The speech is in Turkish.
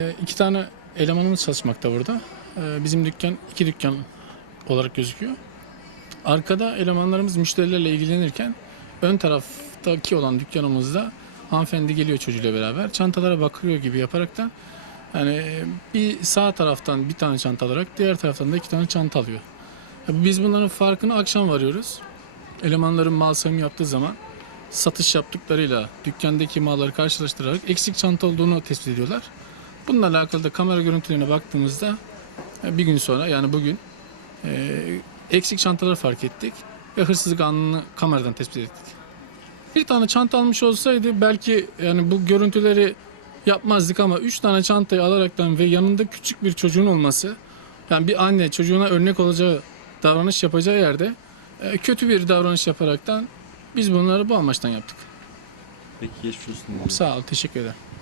E, iki tane elemanımız çalışmakta burada. E, bizim dükkan iki dükkan olarak gözüküyor. Arkada elemanlarımız müşterilerle ilgilenirken ön taraftaki olan dükkanımızda hanımefendi geliyor çocuğuyla beraber. Çantalara bakıyor gibi yaparaktan yani e, bir sağ taraftan bir tane çanta alarak diğer taraftan da iki tane çanta alıyor. Ya Biz bunların farkını akşam varıyoruz. Elemanların mal sayımı yaptığı zaman satış yaptıklarıyla dükkandaki malları karşılaştırarak eksik çanta olduğunu tespit ediyorlar. Bununla alakalı da kamera görüntülerine baktığımızda e, bir gün sonra yani bugün e, eksik çantaları fark ettik ve hırsızlık anını kameradan tespit ettik. Bir tane çanta almış olsaydı belki yani bu görüntüleri yapmazdık ama üç tane çantayı alaraktan ve yanında küçük bir çocuğun olması yani bir anne çocuğuna örnek olacağı davranış yapacağı yerde e, kötü bir davranış yaparaktan biz bunları bu amaçtan yaptık. Peki geçmiş olsun. Sağ ol, teşekkür ederim.